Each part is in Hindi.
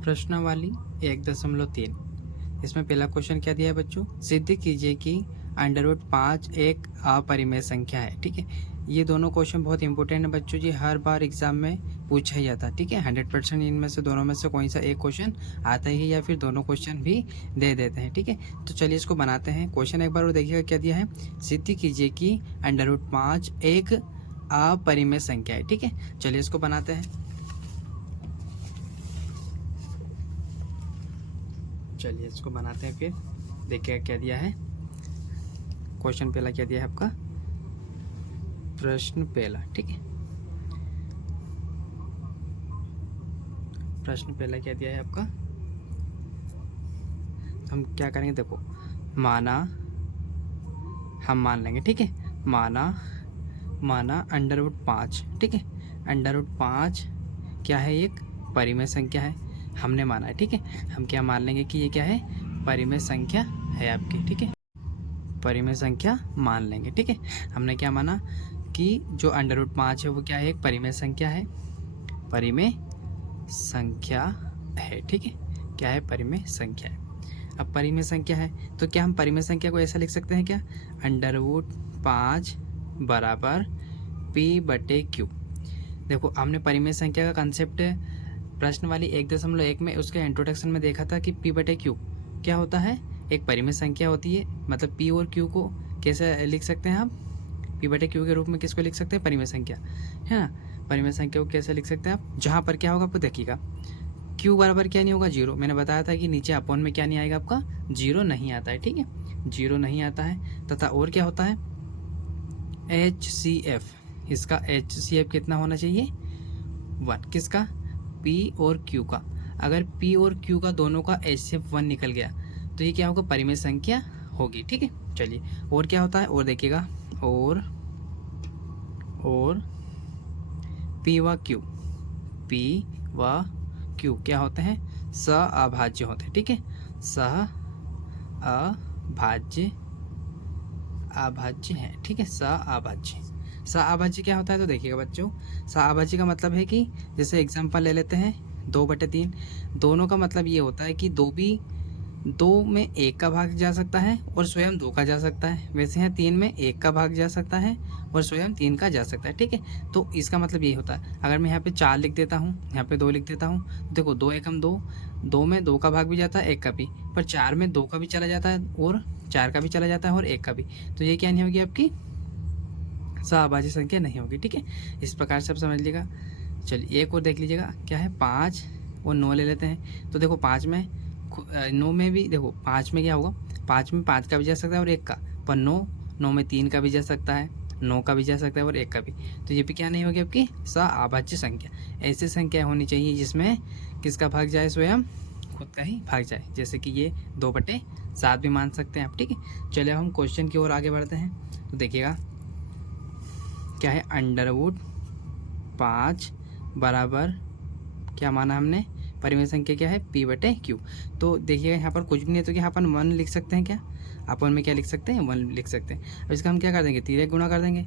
प्रश्नावली 1.3। इसमें पहला क्वेश्चन क्या दिया है बच्चों, सिद्ध कीजिए कि √5 एक अपरिमेय संख्या है। ठीक है, ये दोनों क्वेश्चन बहुत इंपॉर्टेंट है बच्चों जी, हर बार एग्जाम में पूछा ही जाता है। ठीक है, 100% इनमें से दोनों में से कोई सा एक क्वेश्चन आता ही या फिर दोनों क्वेश्चन भी दे देते हैं। ठीक है, तो चलिए इसको बनाते हैं। क्वेश्चन एक बार और देखिएगा क्या दिया है, सिद्ध कीजिए कि √5 एक अपरिमेय संख्या है। ठीक है, चलिए इसको बनाते हैं। चलिए इसको बनाते हैं, फिर देखिएगा क्या दिया है। क्वेश्चन पहला क्या दिया है आपका, प्रश्न पहला। ठीक है, प्रश्न पहला क्या दिया है आपका, हम क्या करेंगे, देखो माना, हम मान लेंगे। ठीक है, माना √5। ठीक है, √5 क्या है, एक परिमेय संख्या है, हमने माना है। ठीक है, हम क्या मान लेंगे कि ये क्या है, परिमेय संख्या है आपकी। ठीक है, परिमेय संख्या मान लेंगे। ठीक है, हमने क्या माना कि जो √5 है वो क्या है, एक परिमेय संख्या है, परिमेय संख्या है। ठीक है, क्या है, परिमेय संख्या है। अब परिमेय संख्या है तो क्या हम परिमेय संख्या को ऐसा लिख सकते हैं क्या, √5 बराबर p/q। देखो हमने परिमेय संख्या का कंसेप्ट प्रश्न वाली 1.1 में उसके इंट्रोडक्शन में देखा था कि p/q क्या होता है, एक परिमेय संख्या होती है। मतलब p और q को कैसे लिख सकते हैं हम, p/q के रूप में किसको लिख सकते हैं, परिमेय संख्या है ना। परिमेय संख्या को कैसे लिख सकते हैं आप, जहाँ पर क्या होगा आपको देखिएगा, q बराबर क्या नहीं होगा, 0। मैंने बताया था कि नीचे अपॉन में क्या नहीं आएगा आपका, 0 नहीं आता है। ठीक है, 0 नहीं आता है। तथा और क्या होता है, HCF, इसका HCF कितना होना चाहिए, 1। किसका, P और Q का। अगर P और Q का दोनों का HCF 1 निकल गया तो ये क्या होगा, परिमेय संख्या होगी। ठीक है, चलिए और क्या होता है, और देखिएगा, और P व Q क्या होते हैं, सहअभाज्य होते हैं। ठीक है, अभाज्य है। ठीक है, सहअभाज्य क्या होता है, तो देखिएगा बच्चों, सहअभाज्य का मतलब है कि जैसे एग्जांपल ले लेते हैं 2/3, दोनों का मतलब ये होता है कि दो में एक का भाग जा सकता है और स्वयं 2 का जा सकता है। वैसे यहाँ 3 में एक का भाग जा सकता है और स्वयं 3 का जा सकता है। ठीक है, तो इसका मतलब ये होता है, अगर मैं यहाँ पे 4 लिख देता हूँ, यहाँ पे 2 लिख देता हूँ, देखो 2 एकम 2, 2 में 2 का भाग भी जाता है, 1 का भी, पर 4 में 2 का भी चला जाता है और 4 का भी चला जाता है और 1 का भी, तो ये क्या नहीं होगी आपकी, सहअभाज्य संख्या नहीं होगी। ठीक है, इस प्रकार से आप समझ लीजिएगा। चलिए एक और देख लीजिएगा, क्या है, 5 और 9 ले लेते हैं। तो देखो 5 में 9 में भी देखो, 5 में क्या होगा, 5 में 5 का भी जा सकता है और 1 का, पर 9 में 3 का भी जा सकता है, 9 का भी जा सकता है और 1 का भी, तो ये भी क्या नहीं होगी आपकी, सहअभाज्य संख्या। ऐसी संख्या होनी चाहिए जिसमें किसका भाग जाए, स्वयं खुद का ही भाग जाए, जैसे कि ये 2/7 भी मान सकते हैं आप। ठीक है, चलिए अब हम क्वेश्चन की ओर आगे बढ़ते हैं। तो देखिएगा क्या है, √5 बराबर क्या माना हमने, परिमेय संख्या क्या है, p/q। तो देखिएगा यहाँ पर कुछ भी नहीं है तो क्या अपन 1 लिख सकते हैं क्या, अपन में क्या लिख सकते हैं, 1 लिख सकते हैं। अब इसका हम क्या कर देंगे, 3 गुणा कर देंगे,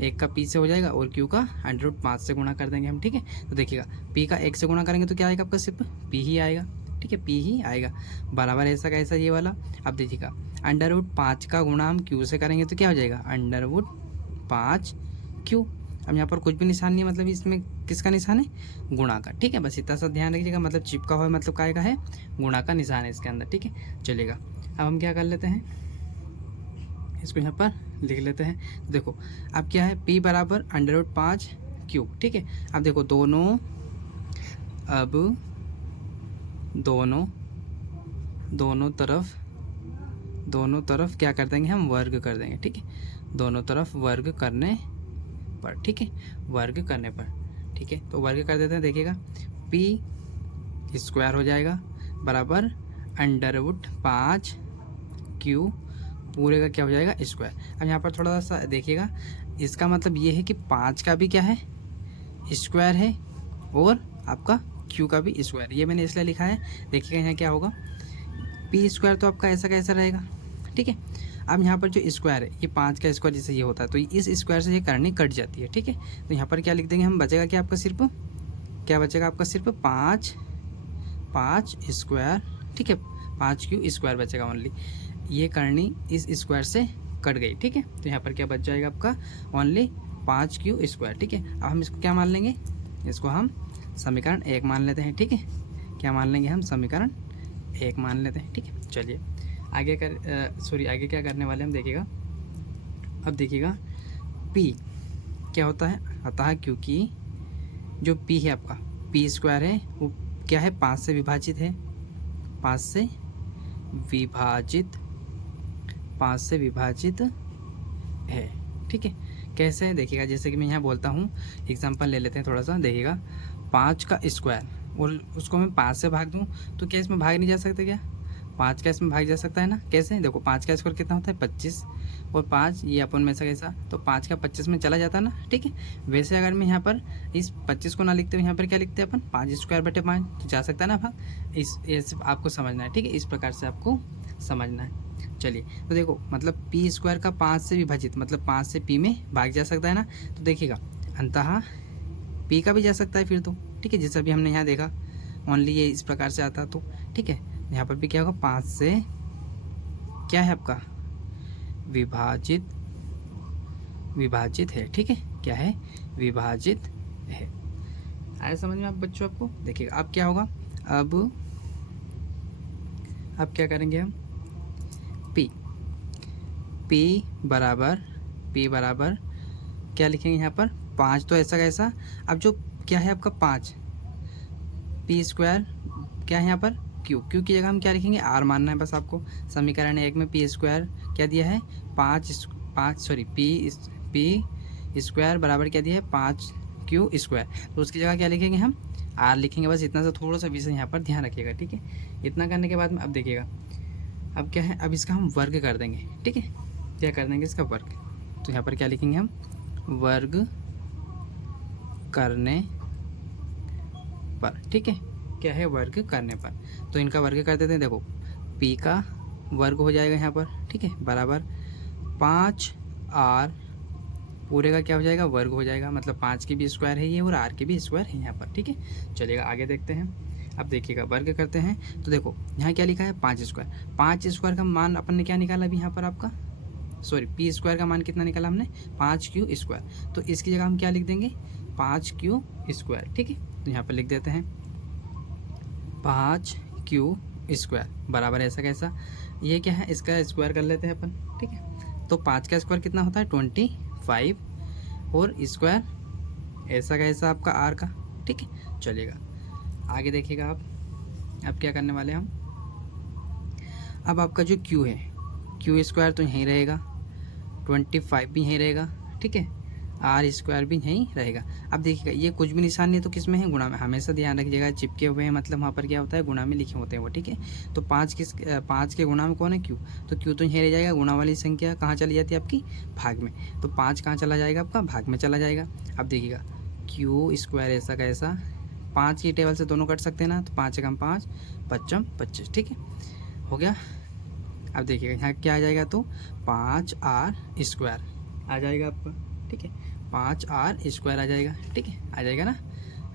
1 का p से हो जाएगा और q का √5 से गुणा कर देंगे हम। ठीक है, तो देखिएगा p का 1 से गुणा करेंगे तो क्या आएगा आपका, सिर्फ p ही आएगा। ठीक है, p ही आएगा, बराबर ऐसा कैसा ये वाला। अब देखिएगा √5 का गुणा हम q से करेंगे तो क्या हो जाएगा, √5q। अब यहाँ पर कुछ भी निशान नहीं है, मतलब इसमें किसका निशान है, गुणा का। ठीक है, बस इतना सा ध्यान रखिएगा, मतलब चिपका हुआ है, मतलब काय का है, गुणा का निशान है इसके अंदर। ठीक है, चलेगा। अब हम क्या कर लेते हैं, इसको यहाँ पर लिख लेते हैं। देखो अब क्या है, p बराबर √5q। ठीक है, अब देखो दोनों तरफ क्या कर देंगे हम, वर्ग कर देंगे। ठीक है, दोनों तरफ वर्ग करने पर। ठीक है, वर्ग करने पर। ठीक है, तो वर्ग कर देते हैं। देखिएगा p² हो जाएगा बराबर √5q पूरे का क्या हो जाएगा, स्क्वायर। अब यहाँ पर थोड़ा सा देखिएगा, इसका मतलब ये है कि 5 का भी क्या है, स्क्वायर है और आपका q का भी स्क्वायर। ये मैंने इसलिए लिखा है, देखिएगा यहाँ क्या होगा, p² तो आपका ऐसा कैसा रहेगा। ठीक है, अब यहाँ पर जो स्क्वायर है, ये 5 का स्क्वायर जैसे ये होता है, तो इस स्क्वायर से ये करनी कट जाती है। ठीक है, तो यहाँ पर क्या लिख देंगे हम, बचेगा क्या आपका, सिर्फ क्या बचेगा आपका, सिर्फ 5 5 स्क्वायर, ठीक है, 5 क्यू स्क्वायर बचेगा ओनली। ये करनी इस स्क्वायर से कट गई, ठीक है। तो यहाँ पर क्या बच जाएगा आपका, ओनली 5 क्यू स्क्वायर, ठीक है। अब हम इसको क्या मान लेंगे, इसको हम समीकरण 1 मान लेते हैं, ठीक है। क्या मान लेंगे हम, समीकरण 1 मान लेते हैं, ठीक है। चलिए आगे आगे क्या करने वाले हम देखिएगा। अब देखिएगा P क्या होता है, अतः क्योंकि जो P है आपका, P स्क्वायर है, वो क्या है, 5 से विभाजित है, 5 से विभाजित, 5 से विभाजित है, ठीक है। कैसे है देखिएगा, जैसे कि मैं यहाँ बोलता हूँ, एग्जांपल ले लेते हैं थोड़ा सा, देखिएगा 5 का स्क्वायर और उसको मैं 5 से भाग दूँ तो क्या इसमें भाग नहीं जा सकते क्या, 5 का इसमें भाग जा सकता है ना। कैसे, देखो 5 का स्क्वायर कितना होता है 25, और 5 ये अपन में से कैसा, तो 5 का 25 में चला जाता है ना, ठीक है। वैसे अगर मैं यहाँ पर इस 25 को ना लिखते हुए यहाँ पर क्या लिखते हैं अपन, 5 स्क्वायर बटे 5, तो जा सकता है ना भाग। इस आपको समझना है, ठीक है, इस प्रकार से आपको समझना है। चलिए तो देखो, मतलब P स्क्वायर का 5 से विभाजित, मतलब 5 से P में भाग जा सकता है ना। तो देखिएगा अंतः P का भी जा सकता है फिर तो, ठीक है, जैसे अभी हमने यहाँ देखा, ओनली ये इस प्रकार से आता तो, ठीक है। यहाँ पर भी क्या होगा, 5 से क्या है आपका, विभाजित, विभाजित है, ठीक है, क्या है, विभाजित है। आया समझ में आप बच्चों आपको। देखिएगा अब क्या होगा, अब क्या करेंगे हम, P बराबर क्या लिखेंगे यहाँ पर, 5 तो ऐसा कैसा। अब जो क्या है आपका 5, P स्क्वायर क्या है यहाँ पर, Q की जगह हम क्या लिखेंगे, R मानना है बस आपको। समीकरण 1 में P स्क्वायर क्या दिया है, P स्क्वायर बराबर क्या दिया है, 5 Q स्क्वायर। तो उसकी जगह क्या लिखेंगे हम, R लिखेंगे, बस इतना सा थोड़ा सा विषय यहाँ पर ध्यान रखिएगा, ठीक है। इतना करने के बाद में अब देखिएगा, अब क्या है, अब इसका हम वर्ग कर देंगे, ठीक है। क्या कर देंगे इसका वर्ग, तो यहाँ पर क्या लिखेंगे हम, वर्ग करने पर, ठीक है, क्या है, वर्ग करने पर। तो इनका वर्ग कर देते हैं, देखो P का वर्ग हो जाएगा यहाँ पर, ठीक है, बराबर 5R पूरे का क्या हो जाएगा, वर्ग हो जाएगा, मतलब 5 की भी स्क्वायर है ये और R की भी स्क्वायर है यहाँ पर, ठीक है। चलिएगा आगे देखते हैं। अब देखिएगा वर्ग करते हैं, तो देखो यहाँ क्या लिखा है, 5 स्क्वायर, 5 स्क्वायर का मान अपन ने क्या निकाला अभी यहाँ पर आपका, P स्क्वायर का मान कितना निकाला हमने, 5Q स्क्वायर। तो इसकी जगह हम क्या लिख देंगे, 5Q स्क्वायर, ठीक है। तो यहाँ पर लिख देते हैं 5Q स्क्वायर बराबर ऐसा कैसा, ये क्या है, इसका स्क्वायर कर लेते हैं अपन, ठीक है। तो 5 का स्क्वायर कितना होता है 25, और स्क्वायर ऐसा कैसा आपका R का, ठीक है। चलिएगा आगे देखिएगा आप, अब क्या करने वाले हम, अब आपका जो Q है, Q स्क्वायर तो यहीं रहेगा, 25 भी यहीं रहेगा, ठीक है, R स्क्वायर भी यहीं रहेगा। अब देखिएगा ये कुछ भी निशान नहीं तो किस में है, गुणा में, हमेशा ध्यान रखिएगा, चिपके हुए हैं मतलब वहाँ पर क्या होता है, गुणा में लिखे होते हैं वो, ठीक है। तो 5 के गुणा में कौन है, Q, तो Q तो यहीं रह जाएगा, गुणा वाली संख्या कहाँ चली जाती है आपकी, भाग में। तो 5 कहाँ चला जाएगा आपका, भाग में चला जाएगा। अब देखिएगा Q स्क्वायर ऐसा कैसा, 5 की टेबल से दोनों कट सकते हैं ना, तो 5 एकम 5, 5 25, ठीक है, हो गया। अब देखिएगा यहाँ क्या आ जाएगा, तो 5R स्क्वायर आ जाएगा आपका, ठीक है, 5R स्क्वायर आ जाएगा, ठीक है, आ जाएगा ना।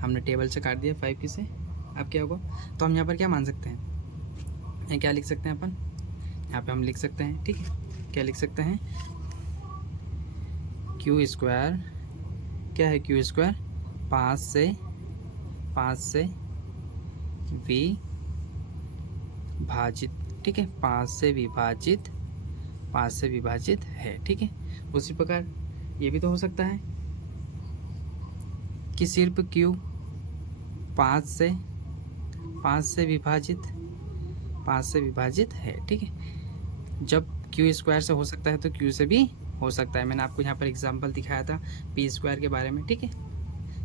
हमने टेबल से काट दिया 5 की से। अब क्या होगा, तो हम यहाँ पर क्या मान सकते हैं, यहाँ क्या लिख सकते हैं अपन, यहाँ पे हम लिख सकते हैं, ठीक है, क्या लिख सकते हैं, Q स्क्वायर क्या है, Q स्क्वायर 5 से विभाजित, ठीक है, 5 से विभाजित है, ठीक है। उसी प्रकार ये भी तो हो सकता है कि सिर्फ Q 5 से विभाजित है, ठीक है। जब Q स्क्वायर से हो सकता है तो Q से भी हो सकता है। मैंने आपको यहाँ पर एग्जांपल दिखाया था P स्क्वायर के बारे में, ठीक है।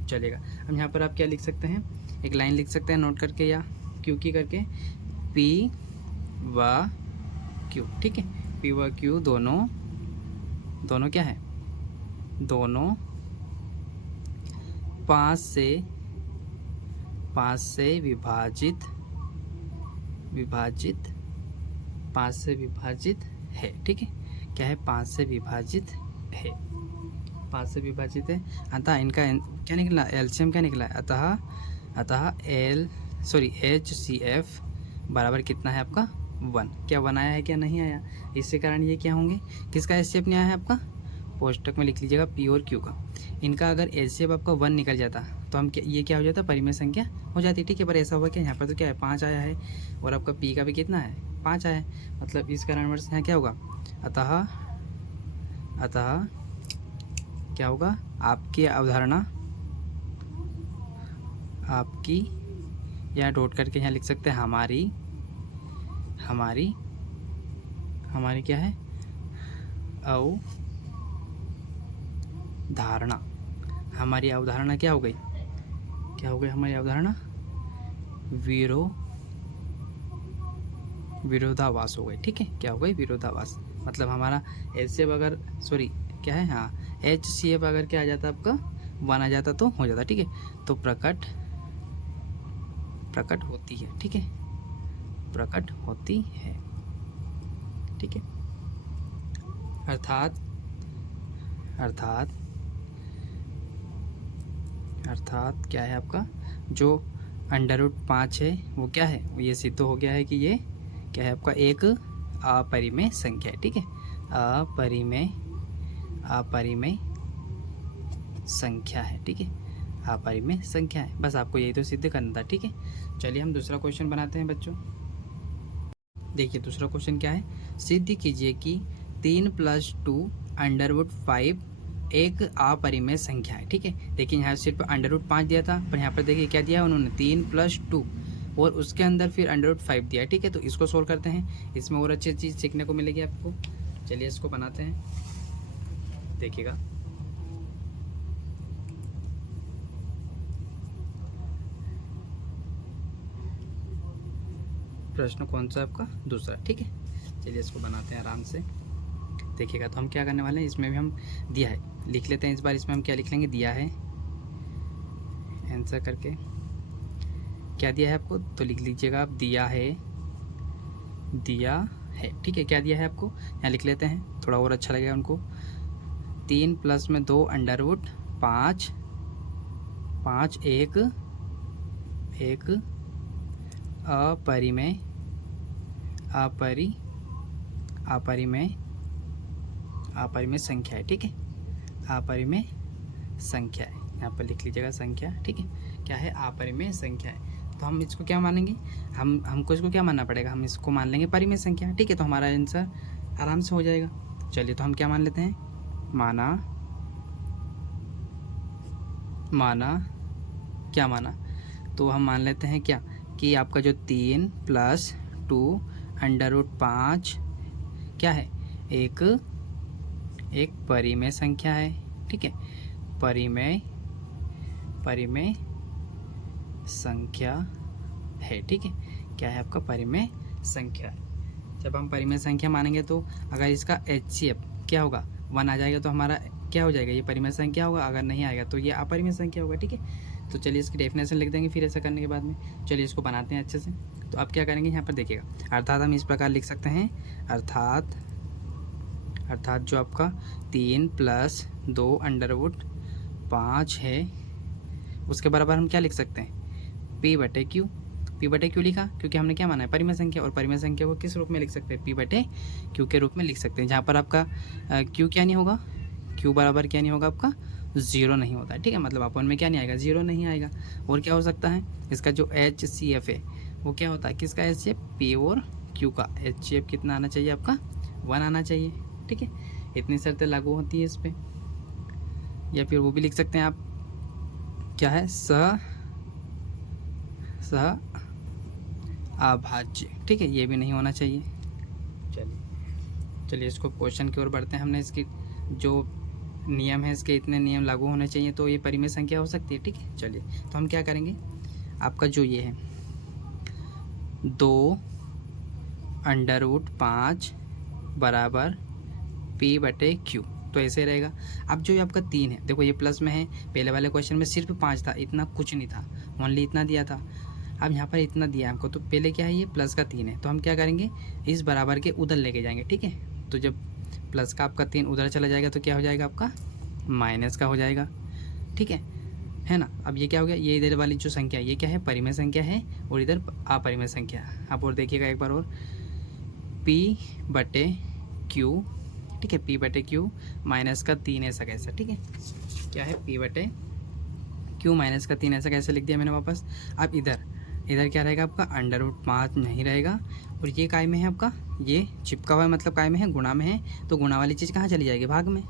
चलेगा, अब यहाँ पर आप क्या लिख सकते हैं, एक लाइन लिख सकते हैं नोट करके या Q की करके, P व Q, ठीक है, P व Q दोनों क्या है, दोनों 5 से विभाजित है, ठीक है, क्या है, 5 से विभाजित है, 5 से विभाजित है। अतः इनका क्या निकला, एलसीएम क्या निकला है, अतः सॉरी HCF बराबर कितना है आपका 1। क्या 1 आया है क्या नहीं आया, इसके कारण ये क्या होंगे, किसका HCF नहीं आया है आपका, कोष्टक में लिख लीजिएगा P और Q का। इनका अगर HCF आपका 1 निकल जाता तो हम क्या, ये क्या हो जाता, परिमेय संख्या हो जाती, ठीक है। पर ऐसा हुआ क्या, यहाँ पर तो क्या है 5 आया है और आपका P का भी कितना है 5 आया है, मतलब इस कारणवश यहाँ क्या होगा, अतः क्या होगा, आपकी अवधारणा, आपकी, यहाँ डॉट करके यहाँ लिख सकते हैं हमारी क्या है, अवधारणा, हमारी अवधारणा क्या हो गई हमारी अवधारणा विरोधाभास हो गई, ठीक है। क्या हो गई, विरोधाभास, मतलब हमारा HCF अगर सॉरी क्या है, हाँ HCF अगर क्या आ जाता आपका 1 आ जाता तो हो जाता, ठीक है। तो प्रकट होती है, ठीक है, प्रकट होती है, ठीक है। अर्थात क्या है आपका, जो √5 है वो क्या है, ये सिद्ध हो गया है कि ये क्या है आपका एक अपरिमेय संख्या है, ठीक है। अपरिमेय संख्या है, ठीक है, अपरिमेय संख्या है। बस आपको यही तो सिद्ध करना था, ठीक है। चलिए हम दूसरा क्वेश्चन बनाते हैं बच्चों। देखिए दूसरा क्वेश्चन क्या है, सिद्ध कीजिए कि 3 + 2 √5 एक अपरिमेय संख्या है, ठीक है। देखिए यहाँ सिर्फ √5 दिया था, पर यहाँ पर देखिए क्या दिया उन्होंने 3 + 2 और उसके अंदर फिर √5 दिया है, ठीक है। तो इसको सोल्व करते हैं, इसमें और अच्छी चीज़ सीखने को मिलेगी आपको। चलिए इसको बनाते हैं, देखिएगा। प्रश्न कौन सा आपका, दूसरा, ठीक है। चलिए इसको बनाते हैं आराम से, देखिएगा। तो हम क्या करने वाले हैं, इसमें भी हम दिया है लिख लेते हैं, इस बार इसमें हम क्या लिख लेंगे, दिया है, आंसर करके क्या दिया है आपको, तो लिख लीजिएगा आप दिया है, ठीक है। क्या दिया है आपको, यहाँ लिख लेते हैं, थोड़ा और अच्छा लगेगा उनको। 3 + 2 √5 एक अपरिमेय संख्या है, ठीक है, अपरिमेय संख्या है, यहाँ पर लिख लीजिएगा संख्या, ठीक है। क्या है, अपरिमेय संख्या है। तो हम इसको क्या मानेंगे, हमको इसको क्या मानना पड़ेगा, हम इसको मान लेंगे परिमेय संख्या, ठीक है। तो हमारा आंसर आराम से हो जाएगा। चलिए तो हम क्या मान लेते हैं, क्या माना, तो हम मान लेते हैं क्या, कि आपका जो 3 + 2 √5 क्या है, एक परिमेय संख्या है, ठीक है, परिमेय संख्या है, ठीक है। क्या है आपका, परिमेय संख्या। जब हम परिमेय संख्या मानेंगे तो अगर इसका HCF क्या होगा 1 आ जाएगा तो हमारा क्या हो जाएगा, ये परिमेय संख्या होगा, अगर नहीं आएगा तो ये अपरिमेय संख्या होगा, ठीक है। तो चलिए इसकी डेफिनेशन लिख देंगे फिर ऐसा करने के बाद में। चलिए इसको बनाते हैं अच्छे से। तो आप क्या करेंगे, यहाँ पर देखिएगा, अर्थात हम इस प्रकार लिख सकते हैं, अर्थात जो आपका 3 + 2 √5 है, उसके बराबर हम क्या लिख सकते हैं, P/Q। P/Q लिखा क्योंकि हमने क्या माना है, परिमेय संख्या, और परिमेय संख्या को किस रूप में लिख सकते हैं, P/Q के रूप में लिख सकते हैं, जहाँ पर आपका Q क्या नहीं होगा, Q बराबर क्या नहीं होगा आपका 0 नहीं होता है, ठीक है। मतलब अपन में क्या नहीं आएगा, 0 नहीं आएगा। और क्या हो सकता है, इसका जो HCF है वो क्या होता है, किसका HCF, P और Q का HCF कितना आना चाहिए आपका 1 आना चाहिए, ठीक है। इतनी शर्तें लागू होती है इस पर। या फिर वो भी लिख सकते हैं आप, क्या है, अभाज्य, ठीक है, ये भी नहीं होना चाहिए। चलिए इसको क्वेश्चन की ओर बढ़ते हैं। हमने इसकी जो नियम है, इसके इतने नियम लागू होने चाहिए तो ये परिमेय संख्या हो सकती है, ठीक है। चलिए तो हम क्या करेंगे, आपका जो ये है 2 √5 बराबर P/Q, तो ऐसे रहेगा। अब जो ये आपका 3 है, देखो ये प्लस में है, पहले वाले क्वेश्चन में सिर्फ 5 था, इतना कुछ नहीं था, ओनली इतना दिया था। अब यहाँ पर इतना दिया है हमको, तो पहले क्या है, ये प्लस का 3 है, तो हम क्या करेंगे, इस बराबर के उधर लेके जाएंगे, ठीक है। तो जब प्लस का आपका 3 उधर चला जाएगा तो क्या हो जाएगा आपका माइनस का हो जाएगा, ठीक है है ना। अब ये क्या हो गया, ये इधर वाली जो संख्या ये क्या है, परिमेय संख्या है, और इधर अपरिमेय संख्या। आप और देखिएगा एक बार और, P बटे Q, ठीक है, P बटे Q माइनस का 3 ऐसा कैसा, ठीक है, क्या है P बटे Q माइनस का 3 ऐसा कैसे लिख दिया मैंने वापस। अब इधर क्या रहेगा आपका, √5 नहीं रहेगा, और ये काय में है आपका, ये चिपका हुआ है मतलब काय में है, गुणा में है, तो गुणा वाली चीज़ कहाँ चली जाएगी, भाग में,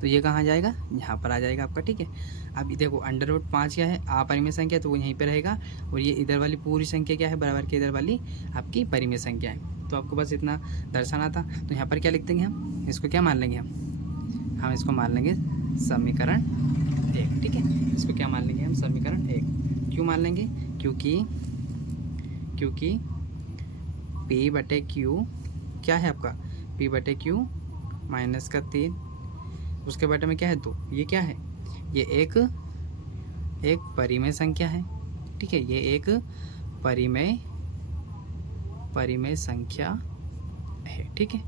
तो ये कहाँ जाएगा, यहाँ पर आ जाएगा आपका, ठीक है। अब देखो √5 क्या है, अपरिमेय संख्या, तो वो यहीं पे रहेगा, और ये इधर वाली पूरी संख्या क्या है, बराबर के इधर वाली आपकी परिमेय संख्या है। तो आपको बस इतना दर्शाना था। तो यहाँ पर क्या लिख देंगे हम, इसको क्या मान लेंगे हम इसको मान लेंगे समीकरण 1, ठीक है। इसको क्या मान लेंगे हम, समीकरण 1। क्यों मान लेंगे, क्योंकि P बटे Q क्या है आपका, P बटे Q माइनस का 3, उसके बटे में क्या है 2, ये क्या है, ये एक परिमेय संख्या है, ठीक है, ये एक परिमेय संख्या है, ठीक है।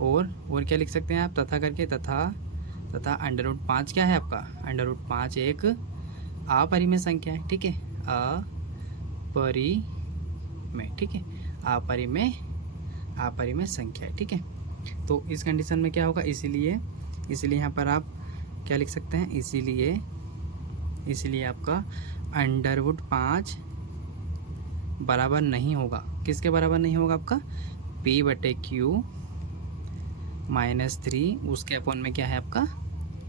और क्या लिख सकते हैं आप, तथा करके, तथा √5 क्या है आपका, √5 एक अपरिमेय संख्या है, ठीक है, अपरिमेय, ठीक है, अपरिमेय संख्या है, ठीक है। तो इस कंडीशन में क्या होगा, इसीलिए यहाँ पर आप क्या लिख सकते हैं, इसीलिए आपका √5 बराबर नहीं होगा, किसके बराबर नहीं होगा आपका, P बटे Q माइनस 3 उसके अपॉन में क्या है आपका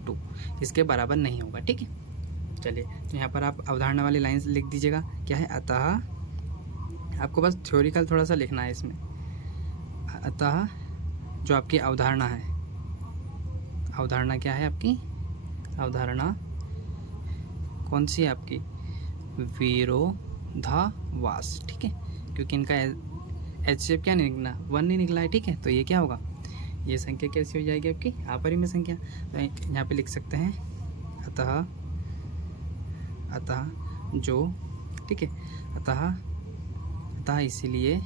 2, इसके बराबर नहीं होगा, ठीक है। चलिए, तो यहाँ पर आप अवधारणा वाली लाइन्स लिख दीजिएगा, क्या है, अतः, आपको बस थ्योरिकल थोड़ा सा लिखना है इसमें, अतः जो आपकी अवधारणा है, अवधारणा क्या है आपकी, अवधारणा कौन सी है आपकी, विरोधाभास, ठीक है, क्योंकि इनका HCF क्या नहीं निकला, 1 नहीं निकला है, ठीक है। तो ये क्या होगा, ये संख्या कैसी हो जाएगी आपकी, अपरिमेय संख्या। तो यहाँ पे लिख सकते हैं अतः जो, ठीक है, अतः इसलिए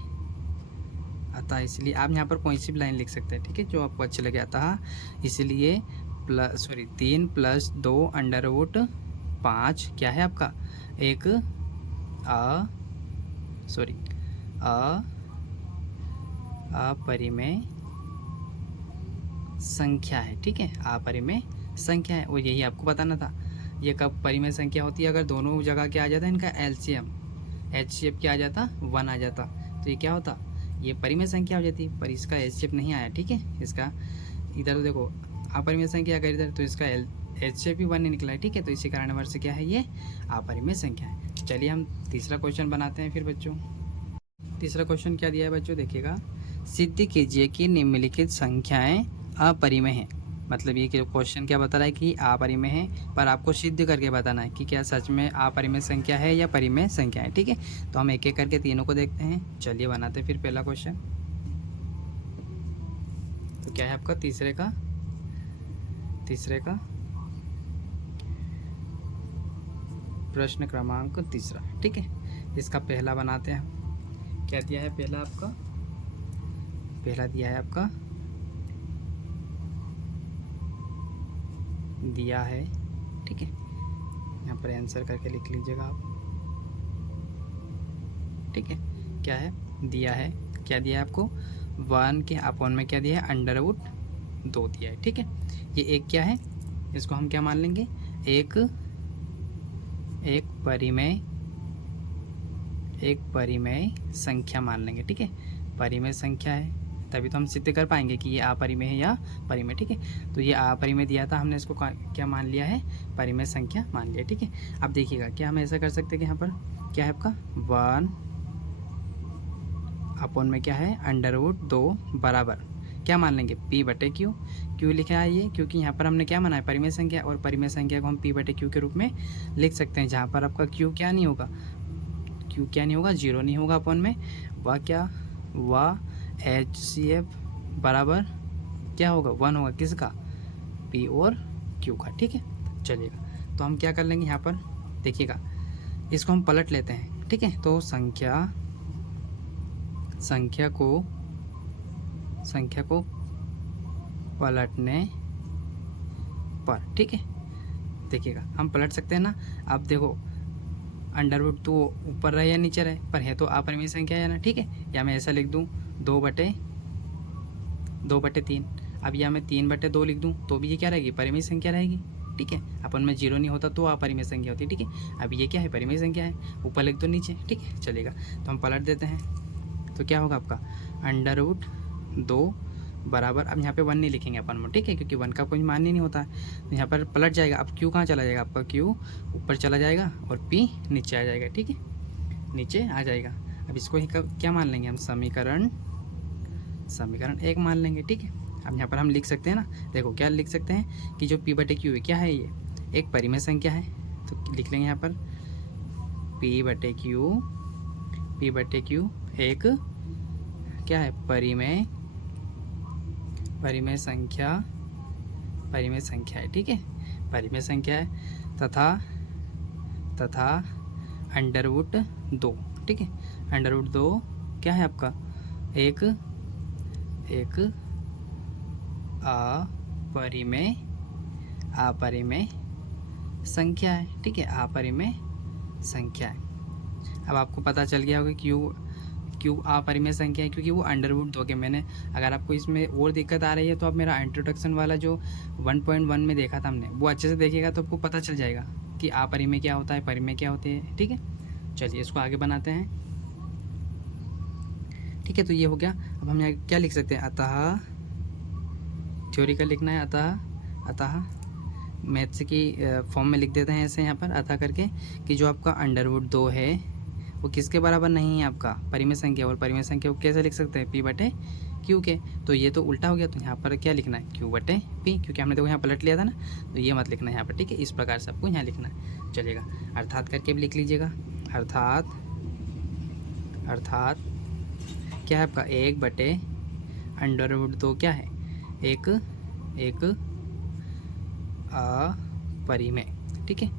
आप यहाँ पर कोई सी भी लाइन लिख सकते हैं, ठीक है, जो आपको अच्छे लगे। अतः इसलिए 3 + 2 √5 क्या है आपका, एक अपरिमेय संख्या है, ठीक है, अपरिमेय संख्या है। और यही आपको बताना था, ये कब परिमेय संख्या होती है, अगर दोनों जगह क्या आ जाता है, इनका LCM HCF क्या आ जाता, 1 आ जाता, तो ये क्या होता, ये परिमेय संख्या हो जाती, पर इसका HCF नहीं आया, ठीक है, इसका इधर देखो अपरिमेय संख्या अगर इधर, तो इसका HCF भी 1 नहीं निकला है, ठीक है। तो इसी कारण से क्या है, ये अपरिमेय संख्या है। चलिए हम तीसरा क्वेश्चन बनाते हैं फिर बच्चों। तीसरा क्वेश्चन क्या दिया है बच्चों, देखिएगा, सिद्ध कीजिए कि निम्नलिखित संख्याएं अपरिमेय हैं। मतलब ये क्वेश्चन क्या बता रहा है कि अपरिमेय है, पर आपको सिद्ध करके बताना है कि क्या सच में अपरिमेय संख्या है या परिमेय संख्या है, ठीक है। तो हम एक एक करके तीनों को देखते हैं। चलिए बनाते हैं फिर पहला क्वेश्चन। तो क्या है आपका तीसरे का प्रश्न क्रमांक तीसरा, ठीक है। इसका पहला बनाते हैं। क्या दिया है पहला दिया है आपका, दिया है, ठीक है, यहाँ पर आंसर करके लिख लीजिएगा आप, ठीक है। क्या है दिया है, क्या दिया है आपको, 1 के अपॉन में क्या दिया है, √2 दिया है, ठीक है। ये एक क्या है, इसको हम क्या मान लेंगे, एक परिमेय संख्या मान लेंगे, ठीक है। परिमेय संख्या है, तभी तो हम सिद्ध कर पाएंगे कि ये अपरिमेय है या परिमेय, ठीक है। तो ये अपरिमेय दिया था, हमने इसको क्या मान लिया है, परिमेय संख्या मान लिया, ठीक है। अब देखिएगा, क्या हम ऐसा कर सकते हैं कि यहाँ पर क्या है आपका 1 अपॉन में क्या है, √2 बराबर क्या मान लेंगे, P बटे Q। क्यों लिखा है ये, क्योंकि यहाँ पर हमने क्या माना है, परिमेय संख्या, और परिमेय संख्या को हम P बटे Q के रूप में लिख सकते हैं, जहाँ पर आपका Q क्या नहीं होगा, 0 नहीं होगा अपॉन में, वह HCF बराबर क्या होगा, 1 होगा, किसका, P और Q का, ठीक है। चलिएगा, तो हम क्या कर लेंगे, यहाँ पर देखिएगा, इसको हम पलट लेते हैं, ठीक है। तो संख्या को पलटने पर, ठीक है, देखिएगा हम पलट सकते हैं ना। आप देखो अंडरवुड तो ऊपर रहे या नीचे रहे, पर है तो अपरिमेय संख्या है ना, ठीक है। या मैं ऐसा लिख दूँ 2/3। अब या मैं 3/2 लिख दूँ तो भी ये क्या रहेगी, परिमेय संख्या रहेगी, ठीक है। अपन में 0 नहीं होता तो अपरिमेय संख्या होती है, ठीक है। अब ये क्या है, परिमेय संख्या है, ऊपर लिख दो नीचे, ठीक है, चलेगा। तो हम पलट देते हैं तो क्या होगा आपका √2 बराबर, अब यहाँ पे 1 नहीं लिखेंगे अपन में, ठीक है, क्योंकि 1 का कोई मान ही नहीं होता है। तो यहाँ पर पलट जाएगा। अब Q कहाँ चला जाएगा आपका, Q ऊपर चला जाएगा और P नीचे आ जाएगा, ठीक है, नीचे आ जाएगा। अब इसको ही क्या मान लेंगे हम, समीकरण 1 मान लेंगे, ठीक है। अब यहाँ पर हम लिख सकते हैं ना, देखो क्या लिख सकते हैं कि जो P/Q है क्या है, ये एक परिमेय संख्या है। तो लिख लेंगे यहाँ पर P/Q एक क्या है, परिमेय संख्या है, ठीक है, परिमेय संख्या है। तथा √2, ठीक है, √2 क्या है आपका, एक अपरिमेय संख्या है, ठीक है, अपरिमेय संख्या है। अब आपको पता चल गया होगा क्यों अपरिमेय संख्या है, क्योंकि वो √2 के, मैंने अगर आपको इसमें और दिक्कत आ रही है तो आप मेरा इंट्रोडक्शन वाला जो 1.1 में देखा था हमने, वो अच्छे से देखिएगा तो आपको पता चल जाएगा कि अपरिमेय क्या होता है, परिमेय क्या होती है, ठीक है। चलिए इसको आगे बनाते हैं, ठीक है। तो ये हो गया। अब हम यहाँ क्या लिख सकते हैं, अतः, थ्योरिकल लिखना है, अतः मैथ्स की फॉर्म में लिख देते हैं ऐसे यहाँ पर, अतः करके कि जो आपका √2 है वो किसके बराबर नहीं है, आपका परिमेय संख्या। और परिमेय संख्या को कैसे लिख सकते हैं, P/Q के। तो ये तो उल्टा हो गया, तो यहाँ पर क्या लिखना है, Q/P, क्योंकि हमने तो यहाँ पलट लिया था ना, तो ये मत लिखना है यहाँ पर, ठीक है। इस प्रकार से आपको यहाँ लिखना है, चलेगा। अर्थात करके भी लिख लीजिएगा, अर्थात क्या है आपका, 1/√2 क्या है, एक अपरिमेय, ठीक है,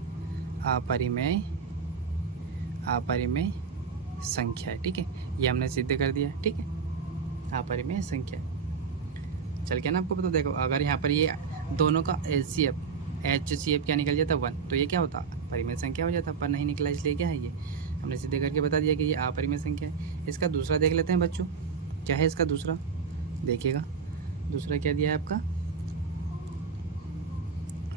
अपरिमेय संख्या है, ठीक है। ये हमने सिद्ध कर दिया, ठीक है, अपरिमेय संख्या। चल गया ना आपको पता। देखो अगर यहाँ पर ये दोनों का HCF क्या निकल जाता 1, तो ये क्या होता, परिमेय संख्या हो जाता, पर नहीं निकला, इसलिए क्या है, ये हमने सिद्ध करके बता दिया कि ये अपरिमेय संख्या है। इसका दूसरा देख लेते हैं बच्चों, क्या है इसका दूसरा, देखिएगा दूसरा क्या दिया है आपका,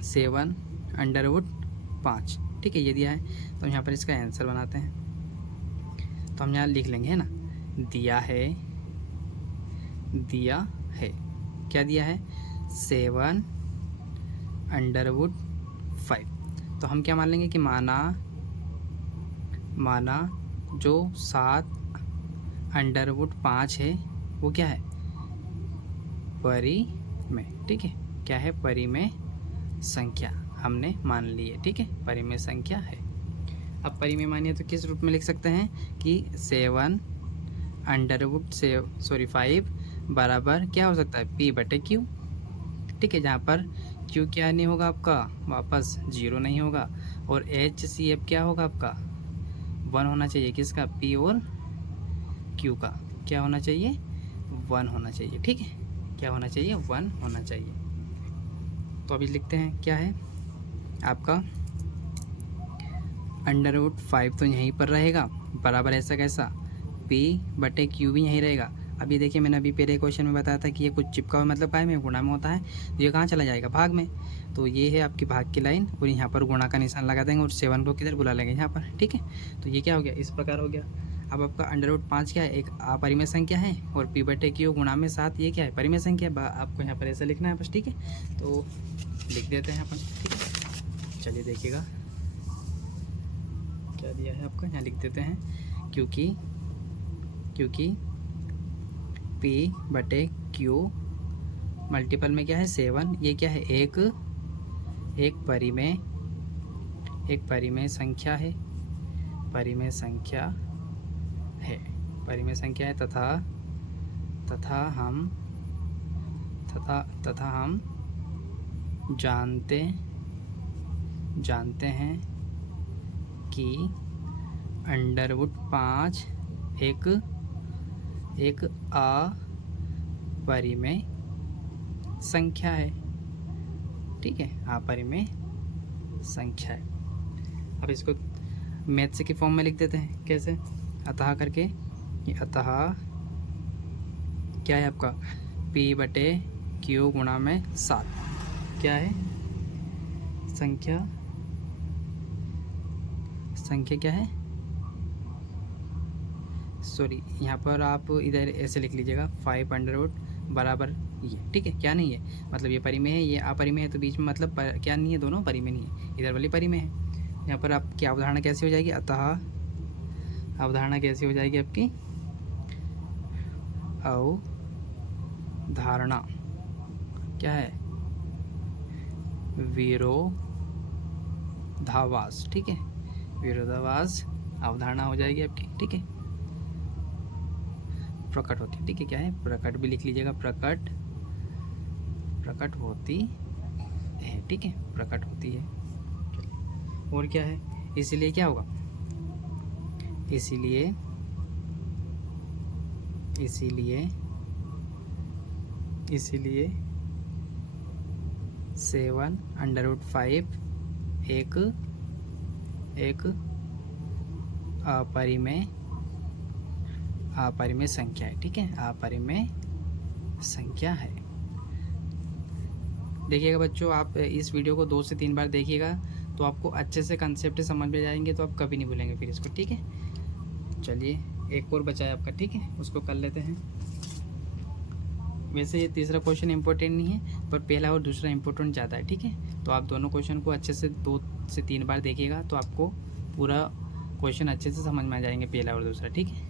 7/5, ठीक है, ये दिया है। तो यहाँ पर इसका आंसर बनाते हैं, तो हम यहाँ लिख लेंगे, है ना, दिया है, क्या दिया है, 7/5। तो हम क्या मान लेंगे कि माना जो 7/5 है वो क्या है, परिमेय, ठीक है, क्या है, परिमेय संख्या हमने मान ली है, ठीक है, परिमेय संख्या है। अब परिमेय मानिए तो किस रूप में लिख सकते हैं कि 5 बराबर क्या हो सकता है, P/Q, ठीक है, जहाँ पर Q क्या नहीं होगा आपका, वापस 0 नहीं होगा, और HCF क्या होगा आपका, 1 होना चाहिए, किसका, P और Q का क्या होना चाहिए, 1 होना चाहिए, ठीक है, क्या होना चाहिए, 1 होना चाहिए। तो अभी लिखते हैं क्या है आपका, √5 तो यहीं पर रहेगा, बराबर ऐसा कैसा, P/Q भी यहीं रहेगा। अभी देखिए मैंने अभी पहले क्वेश्चन में बताया था कि ये कुछ चिपका हुआ मतलब काय में, गुणा में होता है, तो ये कहाँ चला जाएगा, भाग में। तो ये है आपकी भाग की लाइन, और यहाँ पर गुणा का निशान लगा देंगे और 7 को किधर बुला लेंगे, यहाँ पर, ठीक है। तो ये क्या हो गया, इस प्रकार हो गया। अब आपका √5 क्या है, एक अपरिमेय संख्या है, और P/Q गुणा में 7 ये क्या है, परिमेय संख्या है। आपको यहाँ पर ऐसा लिखना है बस, ठीक है। तो लिख देते हैं अपन, ठीक है। चलिए देखिएगा क्या दिया है आपका, यहाँ लिख देते हैं, क्योंकि P/Q मल्टीपल में क्या है, 7, ये क्या है, एक परिमेय संख्या है, परिमेय संख्या है, तथा हम जानते हैं कि √5 एक अपरिमेय संख्या है, ठीक है, अपरिमेय संख्या है। अब इसको मैथ से के फॉर्म में लिख देते हैं। कैसे? अतः करके, ये अतः क्या है आपका P/Q गुणा में 7 क्या है? संख्या क्या है? सॉरी, यहाँ पर आप इधर ऐसे लिख लीजिएगा 5 बराबर ये, ठीक है। क्या नहीं है, मतलब ये परिमेय है, ये अपरिमेय है, तो बीच में मतलब क्या नहीं है, दोनों परिमेय नहीं है, इधर वाली परिमेय है। यहाँ पर आपकी अवधारणा कैसी हो जाएगी? अतः अवधारणा कैसी हो जाएगी आपकी? अवधारणा क्या है? विरोधाभास, ठीक है। विरोधाभास अवधारणा हो जाएगी आपकी, ठीक है। प्रकट होती है, ठीक है। क्या है? प्रकट भी लिख लीजिएगा, प्रकट होती है, ठीक है, प्रकट होती है। और क्या है? इसीलिए क्या होगा? इसीलिए 7/5 एक अपरिमेय संख्या है, ठीक है। अपरिमेय संख्या है। देखिएगा बच्चों, आप इस वीडियो को 2 से 3 बार देखिएगा तो आपको अच्छे से कंसेप्ट समझ में जाएंगे, तो आप कभी नहीं भूलेंगे फिर इसको, ठीक है। चलिए, एक और बचा है आपका, ठीक है, उसको कर लेते हैं। वैसे ये तीसरा क्वेश्चन इंपॉर्टेंट नहीं है, पर पहला और दूसरा इंपॉर्टेंट ज़्यादा है, ठीक है। तो आप दोनों क्वेश्चन को अच्छे से 2 से 3 बार देखिएगा तो आपको पूरा क्वेश्चन अच्छे से समझ में आ जाएंगे, पहला और दूसरा, ठीक है।